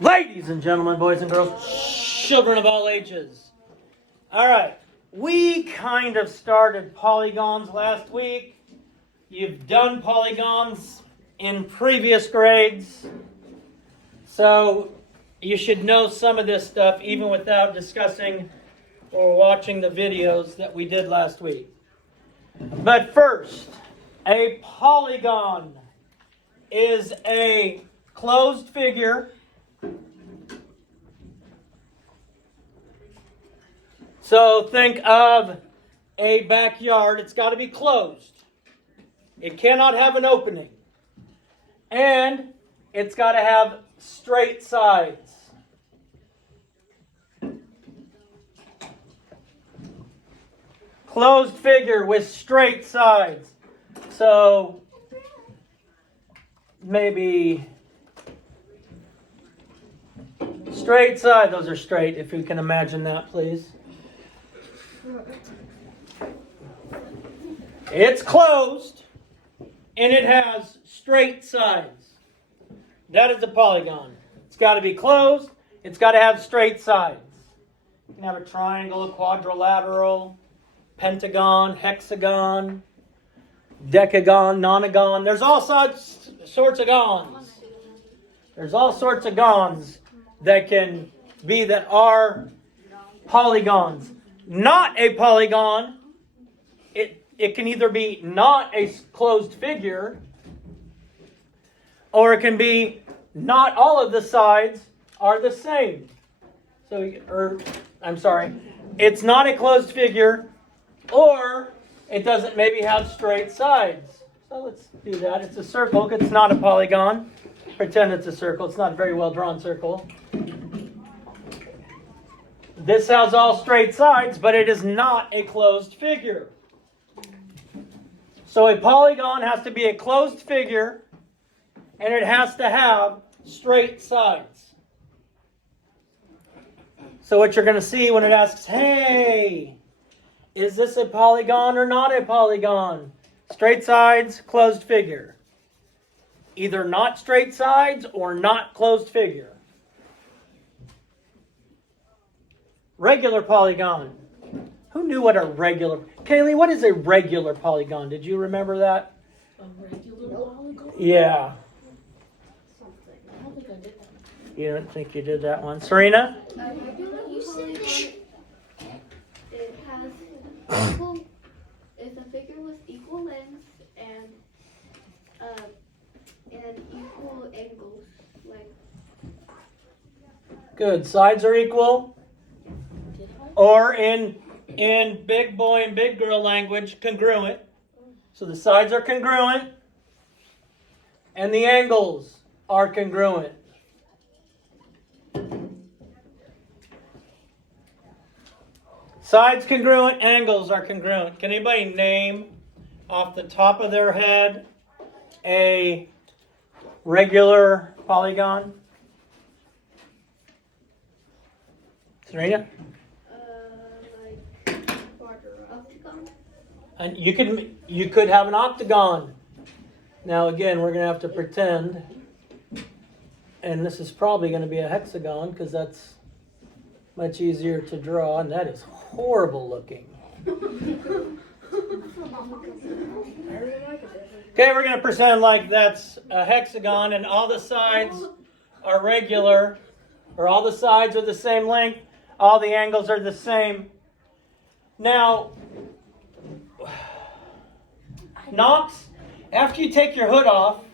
Ladies and gentlemen, boys and girls, children of all ages. All right, we kind of started polygons last week. You've done polygons in previous grades, so you should know some of this stuff even without discussing or watching the videos that we did last week. But first, a polygon is a closed figure so think of a backyard. It's got to be closed. It cannot have an opening. And it's got to have straight sides. Closed figure with straight sides. So maybe straight side. Those are straight, if you can imagine that, please. It's closed and it has straight sides. That is a polygon. It's got to be closed. It's got to have straight sides. You can have a triangle, a quadrilateral, pentagon, hexagon, decagon, nonagon. There's all sorts of gons. There's all sorts of gons that can be that are polygons. Not a polygon, it can either be not a closed figure, or it can be not all of the sides are the same. It's not a closed figure, or it doesn't maybe have straight sides. So let's do that. It's a circle. It's not a polygon. Pretend it's a circle. It's not a very well drawn circle. This has all straight sides, but it is not a closed figure. So a polygon has to be a closed figure, and it has to have straight sides. So what you're going to see when it asks, hey, is this a polygon or not a polygon? Straight sides, closed figure. Either not straight sides or not closed figure. Regular polygon. Who knew what a regular... Kaylee, what is a regular polygon? Did you remember that? A regular polygon? Yeah. Something. I don't think I did that. You don't think you did that one? Serena? A regular polygon, it has equal, it's a figure with equal lengths and equal angles. Good. Sides are equal. Or in big boy and big girl language, congruent. So the sides are congruent. And the angles are congruent. Sides congruent, angles are congruent. Can anybody name off the top of their head a regular polygon? Serena? Octagon. And you could have an octagon. Now again, we're going to have to pretend, and this is probably going to be a hexagon because that's much easier to draw, and that is horrible looking. Okay, we're going to pretend like that's a hexagon and all the sides are regular, or all the sides are the same length, all the angles are the same. Now, Knox, after you take your hood off,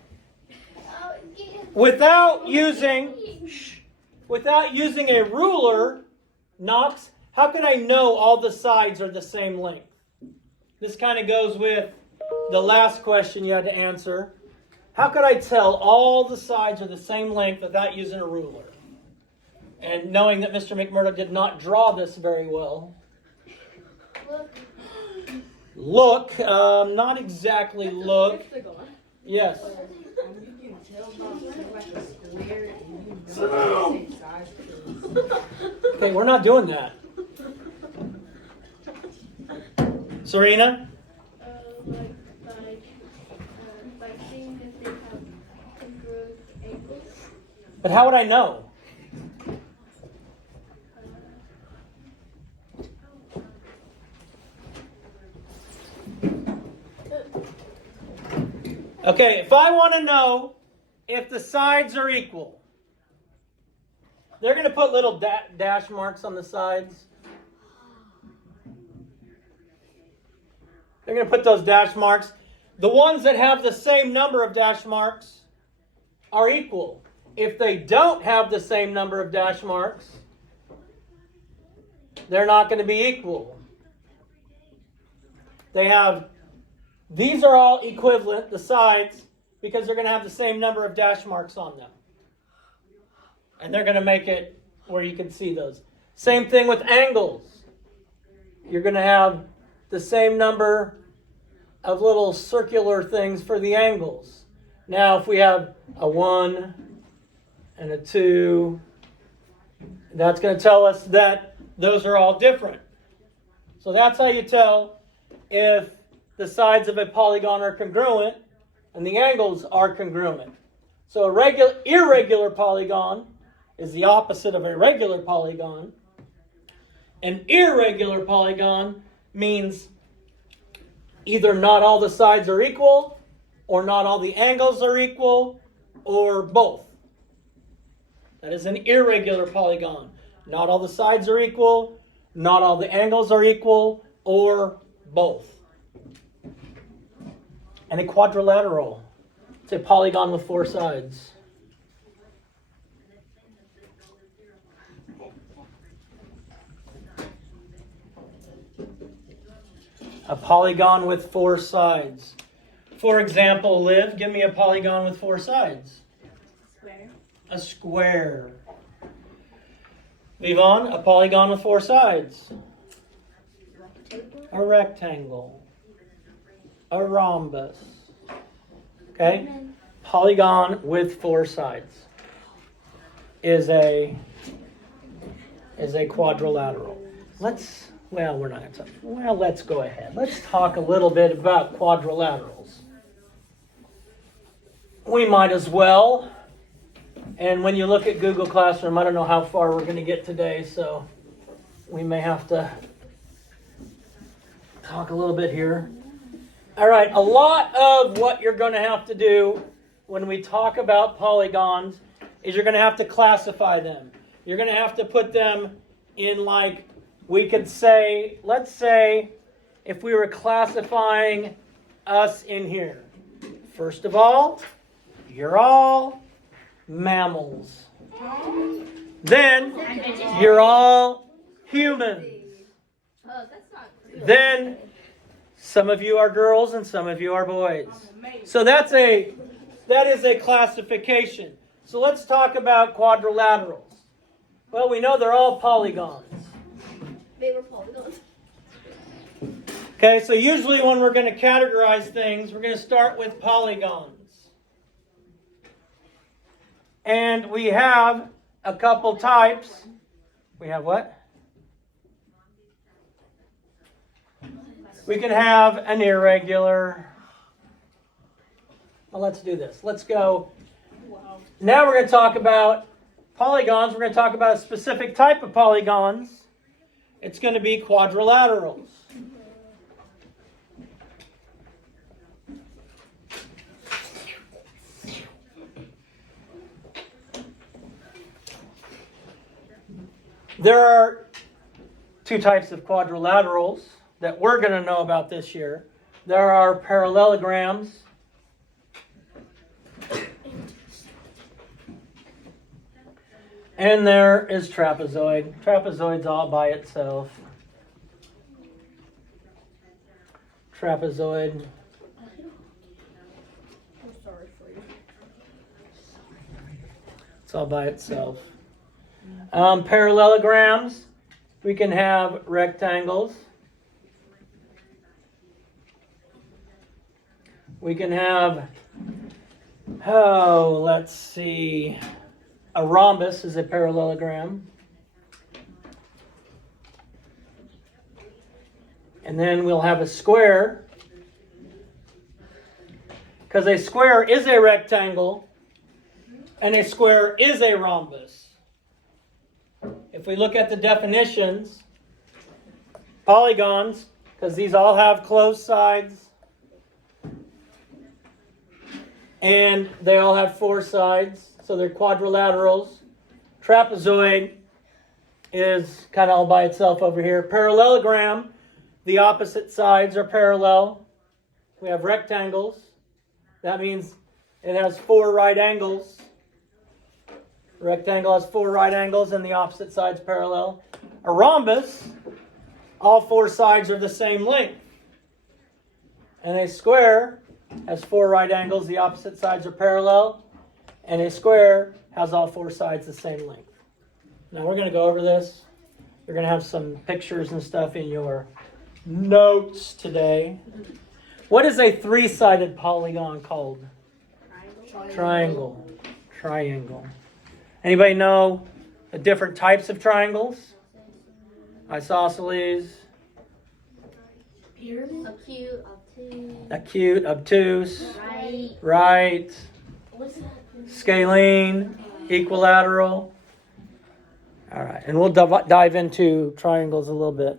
without using a ruler, Knox, how can I know all the sides are the same length? This kind of goes with the last question you had to answer. How could I tell all the sides are the same length without using a ruler? And knowing that Mr. McMurdo did not draw this very well. Look, not exactly look. Yes. Okay, we're not doing that. Serena? Like seeing if they have congruent angles. But how would I know? Okay, if I want to know if the sides are equal, they're going to put little dash marks on the sides. They're going to put those dash marks. The ones that have the same number of dash marks are equal. If they don't have the same number of dash marks, they're not going to be equal. These are all equivalent, the sides, because they're going to have the same number of dash marks on them. And they're going to make it where you can see those. Same thing with angles. You're going to have the same number of little circular things for the angles. Now, if we have a 1 and a 2, that's going to tell us that those are all different. So that's how you tell if the sides of a polygon are congruent and the angles are congruent. So a irregular polygon is the opposite of a regular polygon. An irregular polygon means either not all the sides are equal, or not all the angles are equal, or both. That is an irregular polygon. Not all the sides are equal, not all the angles are equal, or both. And a quadrilateral. It's a polygon with 4 sides. A polygon with 4 sides. For example, Liv, give me a polygon with 4 sides. Square. A square. Vivon, a polygon with 4 sides. A rectangle. A rhombus. Okay? Polygon with 4 sides is a quadrilateral. Let's go ahead. Let's talk a little bit about quadrilaterals. We might as well. And when you look at Google Classroom, I don't know how far we're going to get today, so we may have to talk a little bit here. All right, a lot of what you're going to have to do when we talk about polygons is you're going to have to classify them. You're going to have to put them in, like, we could say, let's say if we were classifying us in here. First of all, you're all mammals. Then you're all humans. Then some of you are girls and some of you are boys. So that is a classification. So let's talk about quadrilaterals. Well, we know they're all polygons. They were polygons. Okay, so usually when we're going to categorize things, we're going to start with polygons. And we have a couple types. We have what? We can have an irregular. Well, let's do this. Let's go. Now we're going to talk about polygons. We're going to talk about a specific type of polygons. It's going to be quadrilaterals. There are 2 types of quadrilaterals that we're going to know about this year. There are parallelograms and there is trapezoid. Trapezoid's all by itself. Trapezoid. I'm sorry for you. It's all by itself. Parallelograms, we can have rectangles. We can have, let's see, a rhombus is a parallelogram. And then we'll have a square, because a square is a rectangle, and a square is a rhombus. If we look at the definitions, polygons, because these all have closed sides, and they all have four sides, so they're quadrilaterals. Trapezoid is kind of all by itself over here. Parallelogram, the opposite sides are parallel. We have rectangles. That means it has four right angles. Rectangle has four right angles and the opposite sides parallel. A rhombus, all four sides are the same length. And a square has four right angles, the opposite sides are parallel. And a square has all four sides the same length. Now we're going to go over this. You're going to have some pictures and stuff in your notes today. What is a three-sided polygon called? Triangle. Triangle. Anybody know the different types of triangles? Isosceles, Pyramid? Acute, obtuse. acute, obtuse, Right. right, What's that? scalene, equilateral. All right, and we'll dive into triangles a little bit.